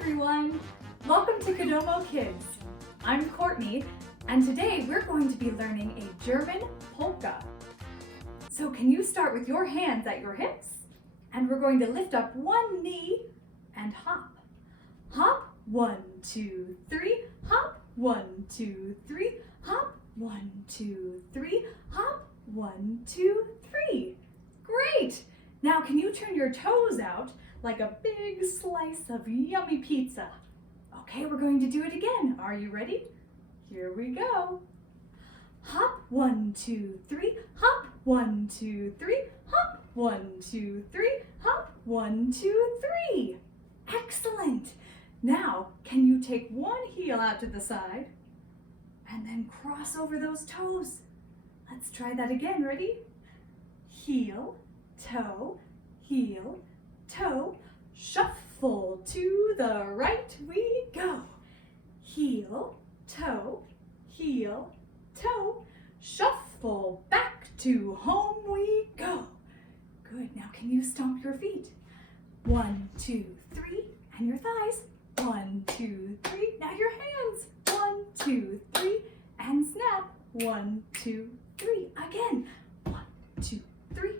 everyone! Welcome to Kodomo Kids. I'm Courtney, and today we're going to be learning a German polka. So can you start with your hands at your hips? And we're going to lift up one knee and hop. Hop, 1, 2, 3, hop, 1, 2, 3, hop, 1, 2, 3, hop, 1, 2, 3. Great! Now can you turn your toes out like a big slice of yummy pizza? Okay, we're going to do it again. Are you ready? Here we go. Hop, 1, 2, 3, hop, 1, 2, 3, hop, 1, 2, 3, hop, 1, 2, 3. Excellent! Now, can you take one heel out to the side and then cross over those toes? Let's try that again. Ready? Heel, toe, heel, toe, shuffle to the right we go. Heel, toe, shuffle back to home we go. Good, now can you stomp your feet? 1, 2, 3, and your thighs. 1, 2, 3, now your hands. 1, 2, 3, and snap. 1, 2, 3, again. 1, 2, 3,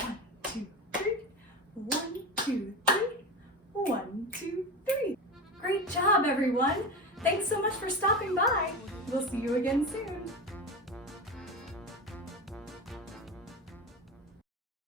1, 2, 3, 1, 2, 3, 1, 2, 3. Great job, everyone. Thanks so much for stopping by. We'll see you again soon.